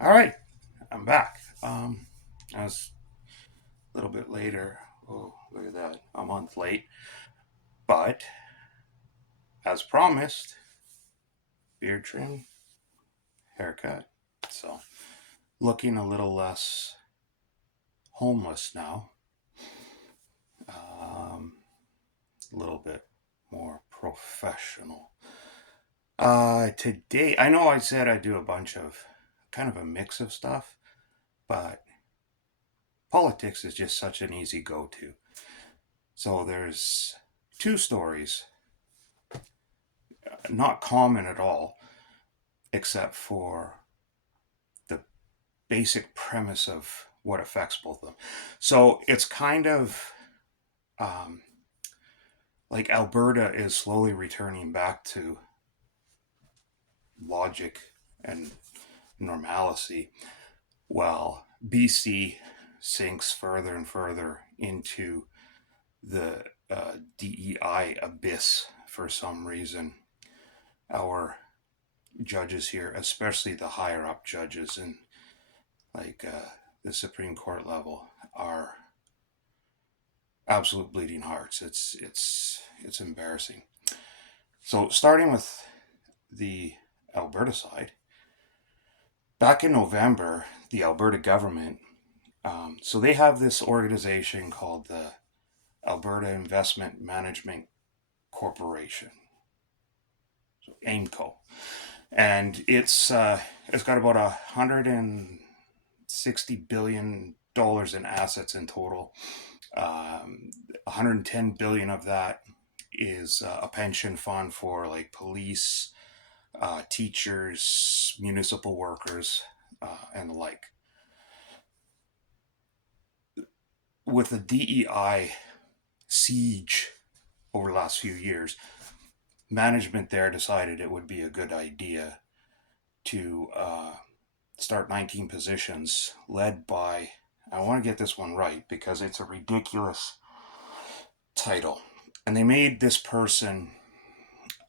All right, I'm back. I was a little bit later. Oh, look at that. A month late. But as promised, beard trim, haircut. So looking a little less homeless now. A little bit more professional. Today, I know I said I do a bunch of kind of a mix of stuff, but politics is just such an easy go to. So there's two stories, not common at all, except for the basic premise of what affects both of them. So it's kind of um, like Alberta is slowly returning back to logic and normalcy, while BC sinks further and further into the DEI abyss for some reason. Our judges here, especially the higher up judges and like the Supreme Court level, are absolute bleeding hearts. It's embarrassing. So starting with the Alberta side, back in November, the Alberta government, so they have this organization called the Alberta Investment Management Corporation, so AIMCO, and it's got about $160 billion in assets in total. 110 billion of that is a pension fund for like police, teachers, municipal workers, and the like. With the DEI siege over the last few years, management there decided it would be a good idea to start 19 positions led by, I want to get this one right because it's a ridiculous title. And they made this person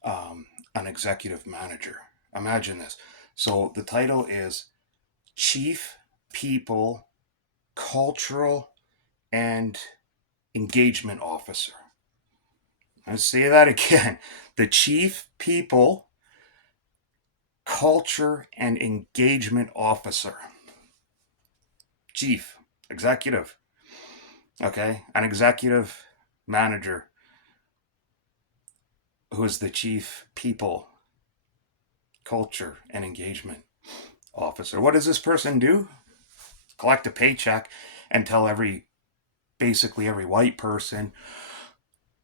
an executive manager. Imagine this. So the title is Chief People, Cultural, and Engagement Officer. Let's say that again. The Chief People, Culture, and Engagement Officer. Chief, executive. Okay, an executive manager who is the Chief People, Culture, and Engagement Officer. What does this person do? Collect a paycheck and tell basically every white person,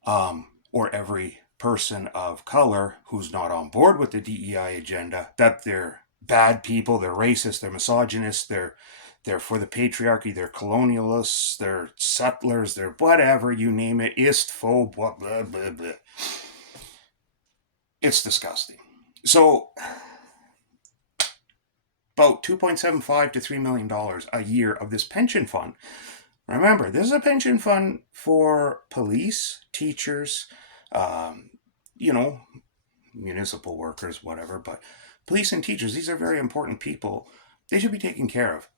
or every person of color who's not on board with the DEI agenda that they're bad people, they're racist, they're misogynist, they're for the patriarchy, they're colonialists, they're settlers, they're whatever, you name it, istphobe, blah, blah, blah, blah. It's disgusting. So about 2.75 to $3 million a year of this pension fund. Remember, this is a pension fund for police, teachers, um, you know, municipal workers, whatever, but police and teachers, these are very important people. They should be taken care of.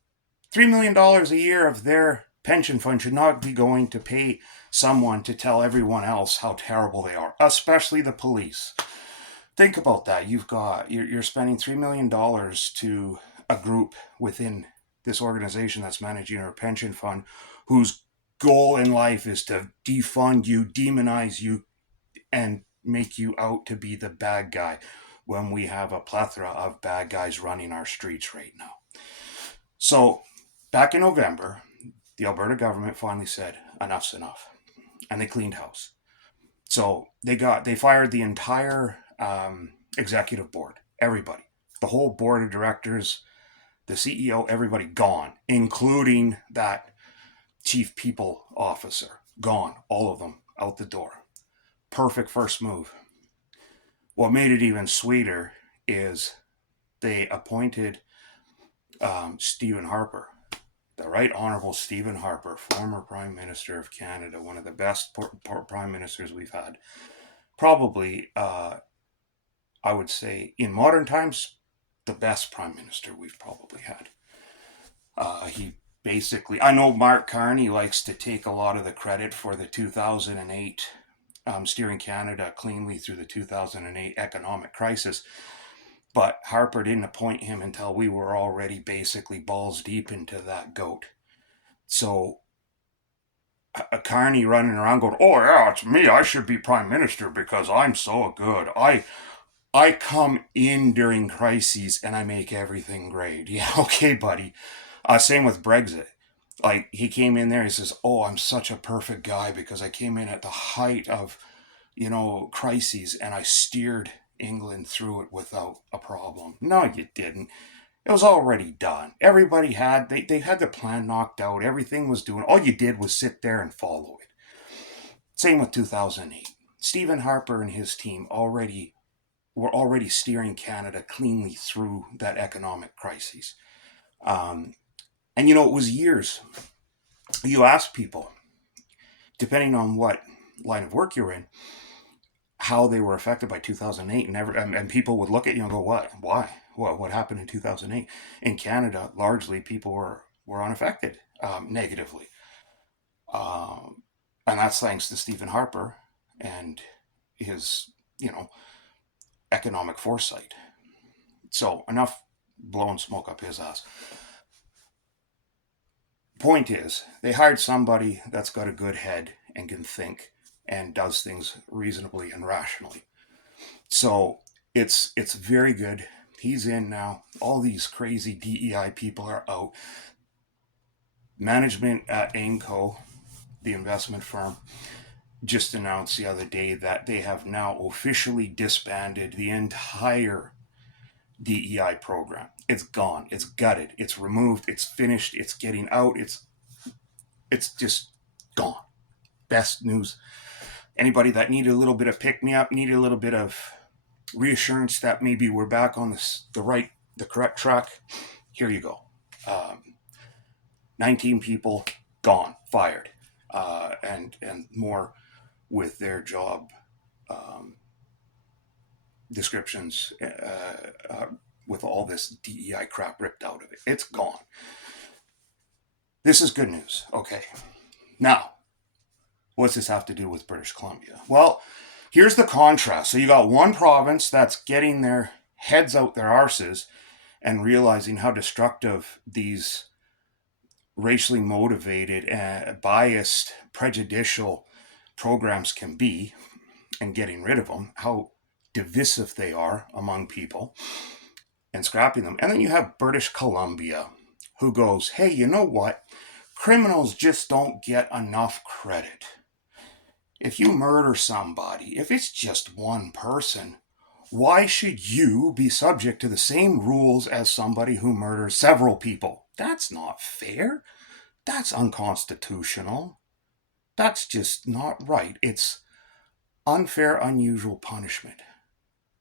$3 million a year of their pension fund should not be going to pay someone to tell everyone else how terrible they are, especially the police. Think about that. You're spending $3 million to a group within this organization that's managing our pension fund, whose goal in life is to defund you, demonize you, and make you out to be the bad guy when we have a plethora of bad guys running our streets right now. So, back in November, the Alberta government finally said enough's enough, and they cleaned house. So they fired the entire executive board, everybody, the whole board of directors, the CEO, everybody gone, including that chief people officer, gone, all of them out the door. Perfect first move. What made it even sweeter is they appointed Stephen Harper, the Right Honorable Stephen Harper, former Prime Minister of Canada, one of the best prime ministers we've had. Probably, I would say, in modern times, the best prime minister we've probably had. He basically, I know Mark Carney likes to take a lot of the credit for the 2008 steering Canada cleanly through the 2008 economic crisis, but Harper didn't appoint him until we were already basically balls deep into that goat. So a Carney running around going, "Oh yeah, it's me. I should be prime minister because I'm so good. I come in during crises and I make everything great." Yeah, okay, buddy. Same with Brexit. Like he came in there, he says, "Oh, I'm such a perfect guy because I came in at the height of, crises and I steered England through it without a problem." No, you didn't. It was already done. Everybody they had their plan knocked out. Everything was doing. All you did was sit there and follow it. Same with 2008. Stephen Harper and his team were already steering Canada cleanly through that economic crisis. And it was years. You ask people, depending on what line of work you're in, how they were affected by 2008, and people would look at you and go, "What? Why? What happened in 2008?" In Canada, largely people were unaffected negatively, and that's thanks to Stephen Harper and his economic foresight. So enough blowing smoke up his ass. Point is, they hired somebody that's got a good head and can think and does things reasonably and rationally. So it's very good. He's in now. All these crazy DEI people are out. Management at AIMCO, the investment firm, just announced the other day that they have now officially disbanded the entire DEI program. It's gone. It's gutted. It's removed. It's finished. It's getting out. It's just gone. Best news. Anybody that needed a little bit of pick me up, needed a little bit of reassurance that maybe we're back on the correct track, here you go. 19 people gone, fired, and more with their job descriptions, with all this DEI crap ripped out of it. It's gone. This is good news. Okay. Now, what does this have to do with British Columbia? Well, here's the contrast. So you got one province that's getting their heads out their arses and realizing how destructive these racially motivated, biased, prejudicial programs can be, and getting rid of them, how divisive they are among people, and scrapping them. And then you have British Columbia, who goes, "Hey, you know what? Criminals just don't get enough credit. If you murder somebody, if it's just one person, why should you be subject to the same rules as somebody who murders several people? That's not fair. That's unconstitutional. That's just not right. It's unfair, unusual punishment,"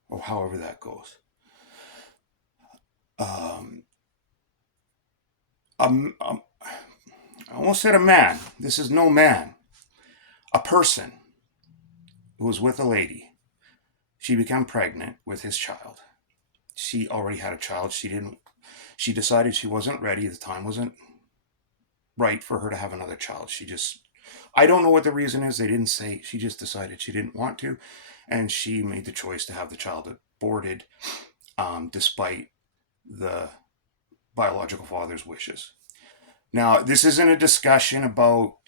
or however that goes. I almost said a man. This is no man. A person who was with a lady. She became pregnant with his child. She already had a child. She decided she wasn't ready. The time wasn't right for her to have another child. I don't know what the reason is. They didn't say. She just decided she didn't want to. And she made the choice to have the child aborted, despite the biological father's wishes. Now, this isn't a discussion about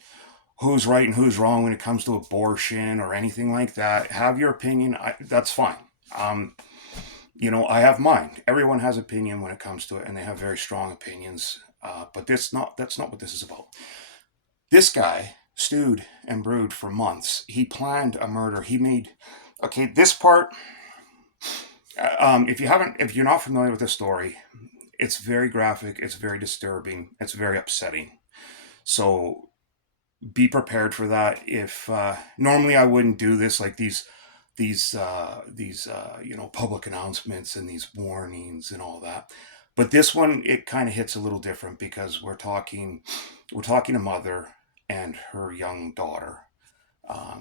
who's right and who's wrong when it comes to abortion or anything like that. Have your opinion. That's fine. I have mine. Everyone has opinion when it comes to it, and they have very strong opinions. But that's not what this is about. This guy stewed and brewed for months. He planned a murder. This part. If you're not familiar with the story, it's very graphic. It's very disturbing. It's very upsetting. So be prepared for that. If normally I wouldn't do this, like these public announcements and these warnings and all that, but this one, it kind of hits a little different because we're talking a mother and her young daughter.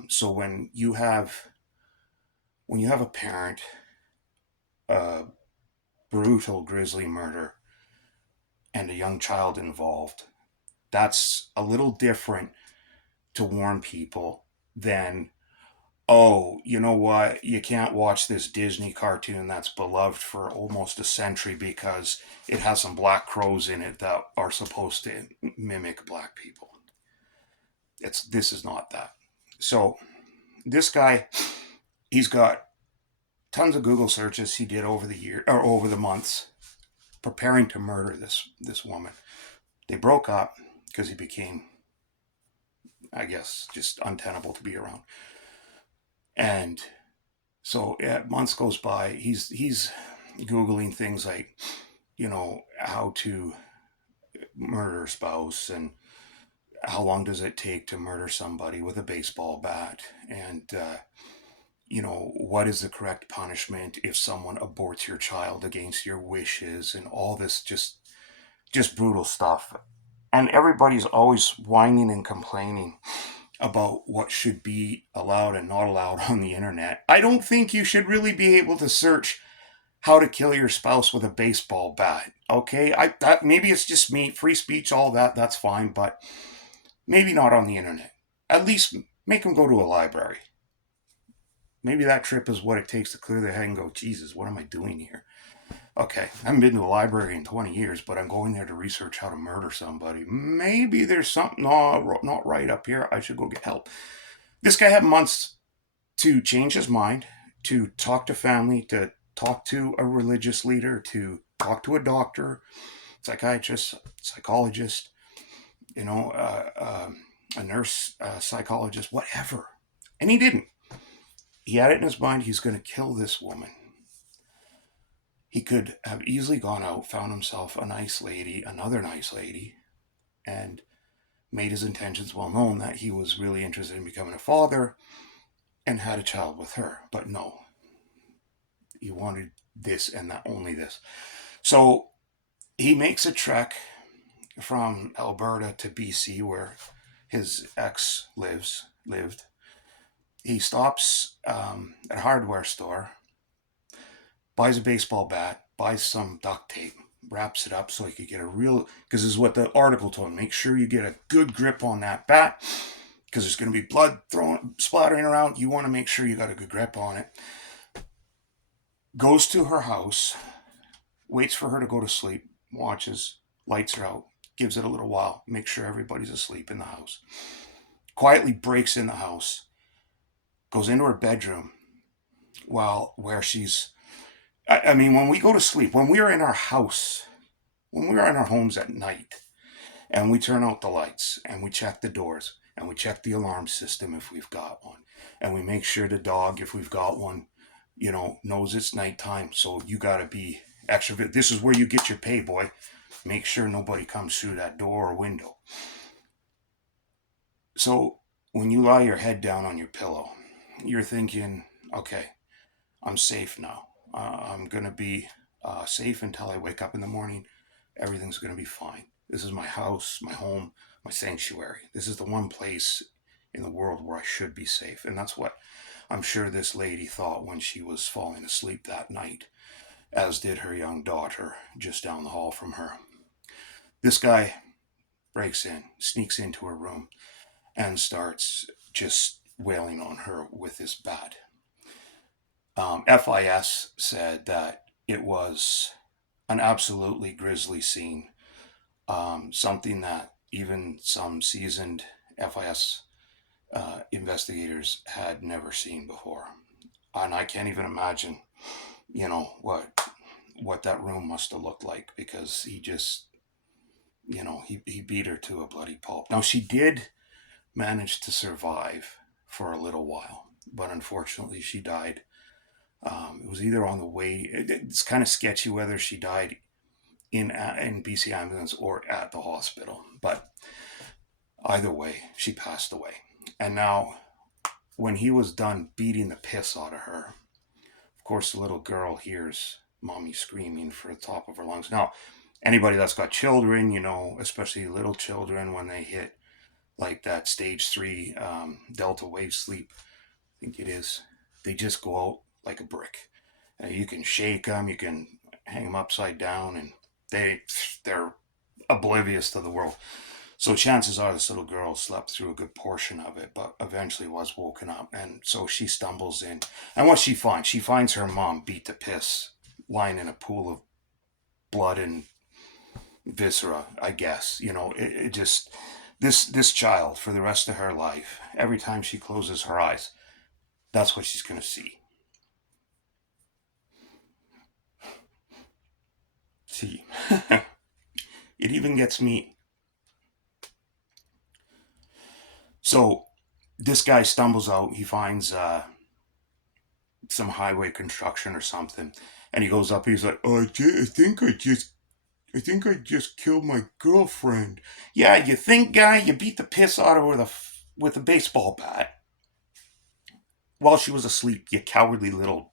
So when you have a parent, brutal, grisly murder and a young child involved, that's a little different to warn people than, oh, you know what? You can't watch this Disney cartoon that's beloved for almost a century because it has some black crows in it that are supposed to mimic black people. This is not that. So this guy, he's got tons of Google searches he did over the year or over the months preparing to murder this woman. They broke up because he became, I guess, just untenable to be around. And so months goes by. He's googling things like, how to murder a spouse and how long does it take to murder somebody with a baseball bat, and what is the correct punishment if someone aborts your child against your wishes, and all this just brutal stuff. And everybody's always whining and complaining about what should be allowed and not allowed on the internet. I don't think you should really be able to search how to kill your spouse with a baseball bat. Okay, maybe it's just me, free speech, all that. That's fine, but maybe not on the internet. At least make them go to a library. Maybe that trip is what it takes to clear their head and go, Jesus, what am I doing here? Okay, I haven't been to a library in 20 years, but I'm going there to research how to murder somebody. Maybe there's something not right up here. I should go get help. This guy had months to change his mind, to talk to family, to talk to a religious leader, to talk to a doctor, psychiatrist, psychologist, a nurse, psychologist, whatever. And he didn't. He had it in his mind he's going to kill this woman. He could have easily gone out, found himself a nice lady, another nice lady, and made his intentions well known that he was really interested in becoming a father and had a child with her. But no, he wanted this and that, only this. So he makes a trek from Alberta to BC, where his ex lived. He stops at a hardware store, buys a baseball bat, buys some duct tape, wraps it up so he could get a real, because this is what the article told him, make sure you get a good grip on that bat, because there's going to be blood splattering around. You want to make sure you got a good grip on it. Goes to her house, waits for her to go to sleep, watches, lights her out, gives it a little while, makes sure everybody's asleep in the house. Quietly breaks in the house, goes into her bedroom where she's, I mean, when we go to sleep, when we are in our house, when we are in our homes at night, and we turn out the lights, and we check the doors, and we check the alarm system if we've got one, and we make sure the dog, if we've got one, knows it's nighttime, so you got to be extra. This is where you get your pay, boy. Make sure nobody comes through that door or window. So when you lie your head down on your pillow, you're thinking, okay, I'm safe now. I'm going to be safe until I wake up in the morning. Everything's going to be fine. This is my house, my home, my sanctuary. This is the one place in the world where I should be safe. And that's what I'm sure this lady thought when she was falling asleep that night, as did her young daughter just down the hall from her. This guy breaks in, sneaks into her room, and starts just wailing on her with his bat. FIS said that it was an absolutely grisly scene, something that even some seasoned FIS investigators had never seen before. And I can't even imagine, what that room must have looked like, because he just, he beat her to a bloody pulp. Now, she did manage to survive for a little while, but unfortunately she died. It was either on the way, it's kind of sketchy whether she died in BC ambulance or at the hospital, but either way, she passed away. And now, when he was done beating the piss out of her, of course the little girl hears mommy screaming for the top of her lungs. Now, anybody that's got children, especially little children, when they hit like that stage 3 delta wave sleep, I think it is, they just go out like a brick. You can shake them, you can hang them upside down, and they're oblivious to the world. So chances are this little girl slept through a good portion of it, but eventually was woken up. And so she stumbles in. And what she finds? She finds her mom beat to piss, lying in a pool of blood and viscera, I guess. It just, this child, for the rest of her life, every time she closes her eyes, that's what she's going to see. See, it even gets me. So this guy stumbles out. He finds some highway construction or something, and he goes up. He's like, "Oh, I think I just killed my girlfriend." Yeah, you think, guy? You beat the piss out of her with a baseball bat while she was asleep. You cowardly little.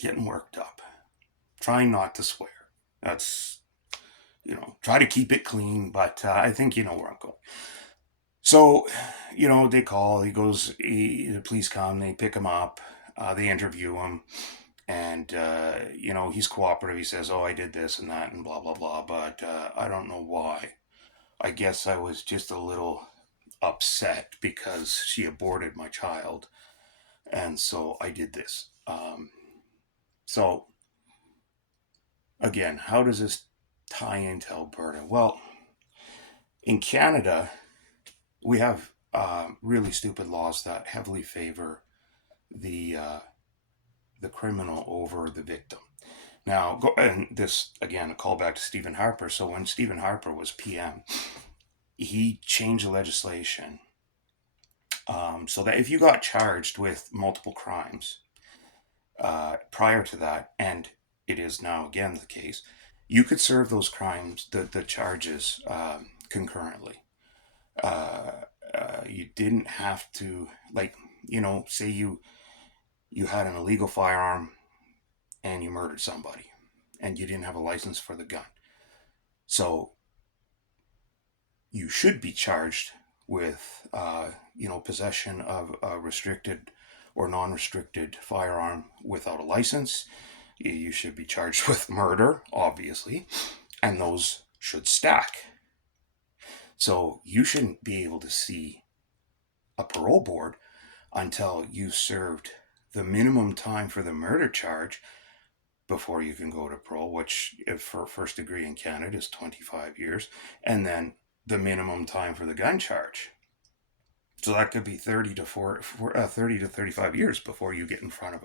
Getting worked up. Trying not to swear. That's, try to keep it clean, but I think you know where I'm going. So, they call. He goes. The police come. They pick him up. They interview him, and he's cooperative. He says, "Oh, I did this and that and blah blah blah," but I don't know why. I guess I was just a little upset because she aborted my child, and so I did this. So again, how does this tie into Alberta? Well, in Canada, we have really stupid laws that heavily favor the criminal over the victim. Now, and this again, a callback to Stephen Harper. So when Stephen Harper was PM, he changed the legislation so that if you got charged with multiple crimes prior to that, and it is now again the case, you could serve those crimes, the charges, concurrently. You didn't have to, like, say you had an illegal firearm and you murdered somebody and you didn't have a license for the gun. So you should be charged with, possession of a restricted or non-restricted firearm without a license. You should be charged with murder, obviously, and those should stack. So you shouldn't be able to see a parole board until you've served the minimum time for the murder charge before you can go to parole, which for first degree in Canada is 25 years, and then the minimum time for the gun charge. So that could be 30 to 35 years before you get in front of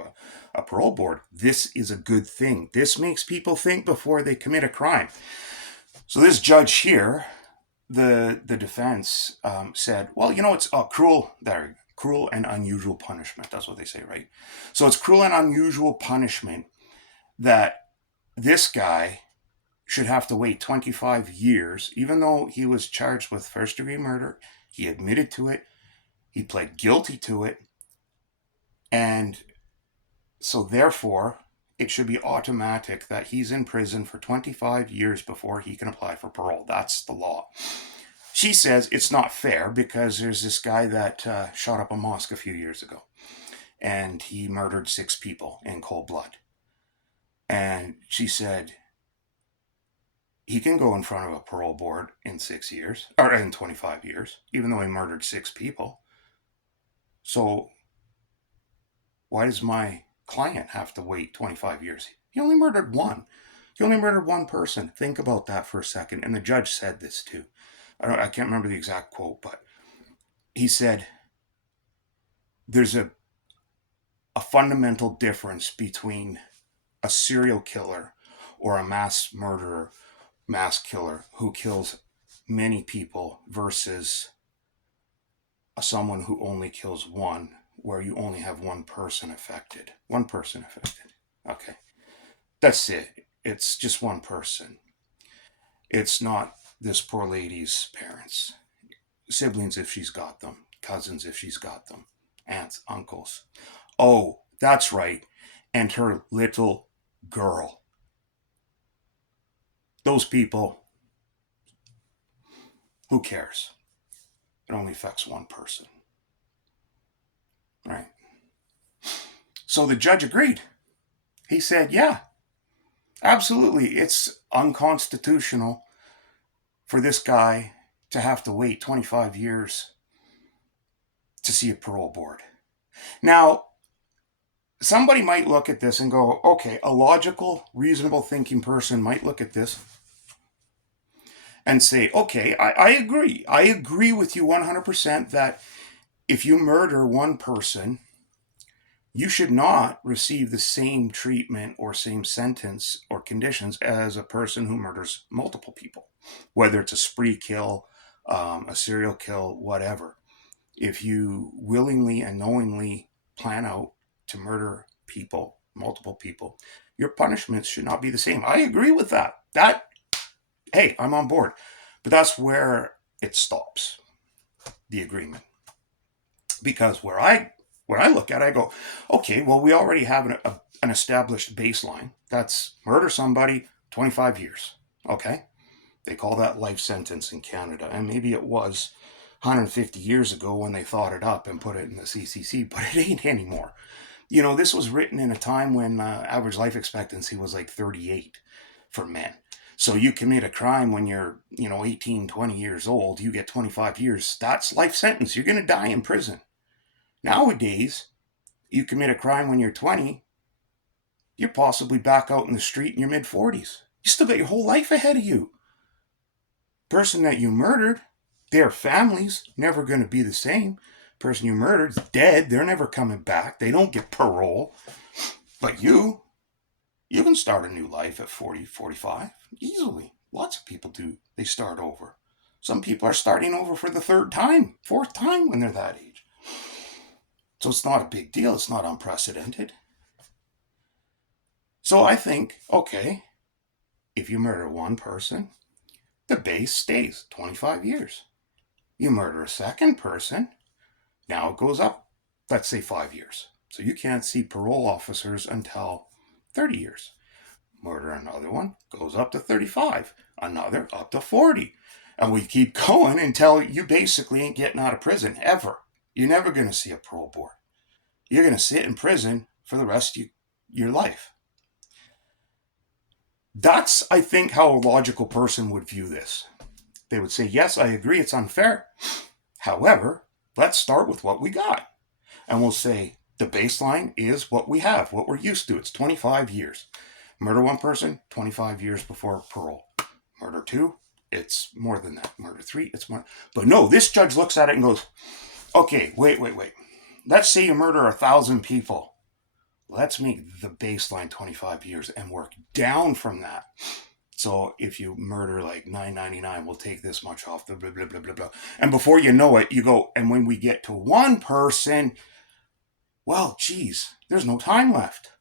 a parole board. This is a good thing. This makes people think before they commit a crime. So this judge here, the defense said, well, it's cruel and unusual punishment. That's what they say, right? So it's cruel and unusual punishment that this guy should have to wait 25 years, even though he was charged with first degree murder. He admitted to it. He pled guilty to it. And so therefore, it should be automatic that he's in prison for 25 years before he can apply for parole. That's the law. She says it's not fair because there's this guy that shot up a mosque a few years ago. And he murdered 6 people in cold blood. And she said he can go in front of a parole board in 6 years, or in 25 years, even though he murdered 6 people. So why does my client have to wait 25 years? He only murdered one. He only murdered one person. Think about that for a second. And the judge said this too. I can't remember the exact quote, but he said there's a fundamental difference between a serial killer or a mass murderer, mass killer who kills many people versus someone who only kills one, where you only have one person affected. One person affected. Okay. That's it. It's just one person. It's not this poor lady's parents. Siblings if she's got them. Cousins if she's got them. Aunts, uncles. Oh, that's right. And her little girl. Those people, who cares? It only affects one person. Right. So the judge agreed. He said, yeah, absolutely. It's unconstitutional for this guy to have to wait 25 years to see a parole board. Now, somebody might look at this and go, okay, a logical, reasonable thinking person might look at this and say, okay, I agree. I agree with you 100% that if you murder one person, you should not receive the same treatment or same sentence or conditions as a person who murders multiple people, whether it's a spree kill, a serial kill, whatever. If you willingly and knowingly plan out to murder people, multiple people, your punishments should not be the same. I agree with that. Hey, I'm on board. But that's where it stops, the agreement. Because when I look at it, I go, okay, well, we already have an established baseline. That's murder somebody, 25 years. Okay? They call that life sentence in Canada. And maybe it was 150 years ago when they thought it up and put it in the CCC, but it ain't anymore. You know, this was written in a time when average life expectancy was like 38 for men. So you commit a crime when you're, 18, 20 years old, you get 25 years. That's life sentence. You're going to die in prison. Nowadays, you commit a crime when you're 20, you're possibly back out in the street in your mid 40s. You still got your whole life ahead of you. Person that you murdered, their family's never going to be the same. Person you murdered's dead. They're never coming back. They don't get parole. But you can start a new life at 40, 45 easily. Lots of people do. They start over. Some people are starting over for the third time, fourth time when they're that age. So it's not a big deal. It's not unprecedented. So I think, okay, if you murder one person, the base stays 25 years. You murder a second person, now it goes up, let's say 5 years. So you can't see parole officers until 30 years. Murder another one, goes up to 35. Another up to 40. And we keep going until you basically ain't getting out of prison ever. You're never going to see a parole board. You're going to sit in prison for the rest of your life. That's, I think, how a logical person would view this. They would say, yes, I agree, it's unfair. However, let's start with what we got. And we'll say the baseline is what we have, what we're used to. It's 25 years. Murder one person, 25 years before parole. Murder two, it's more than that. Murder three, it's more. But no, this judge looks at it and goes, okay, wait. Let's say you murder 1,000 people. Let's make the baseline 25 years and work down from that. So if you murder like 999, we'll take this much off, blah, blah, blah, blah, blah, blah. And before you know it, you go, and when we get to one person, well, geez, there's no time left.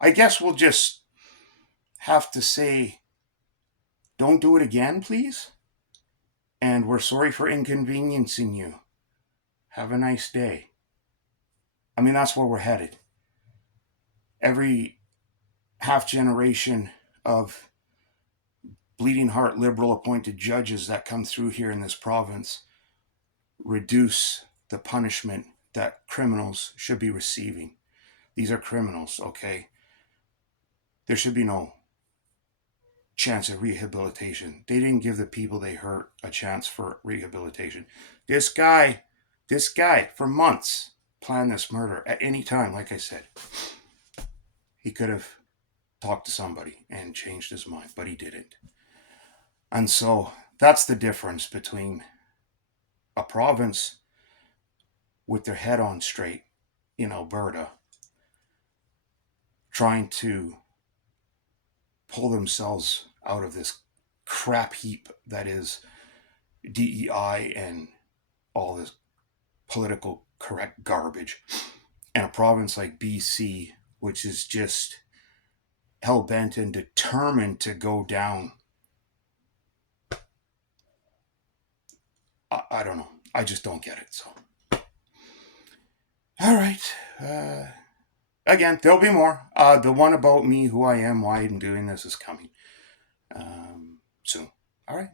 I guess we'll just have to say, don't do it again, please. And we're sorry for inconveniencing you. Have a nice day. I mean, that's where we're headed. Every half generation of bleeding heart liberal appointed judges that come through here in this province reduce the punishment that criminals should be receiving. These are criminals, okay? There should be no chance of rehabilitation. They didn't give the people they hurt a chance for rehabilitation. This guy, for months, planned this murder at any time, like I said. He could have talked to somebody and changed his mind, but he didn't. And so that's the difference between a province with their head on straight in Alberta trying to pull themselves out of this crap heap that is DEI and all this political correct garbage, and a province like BC, which is just hell-bent and determined to go down. I don't know. I just don't get it. So, all right. Again, there'll be more. The one about me, who I am, why I'm doing this is coming soon. All right.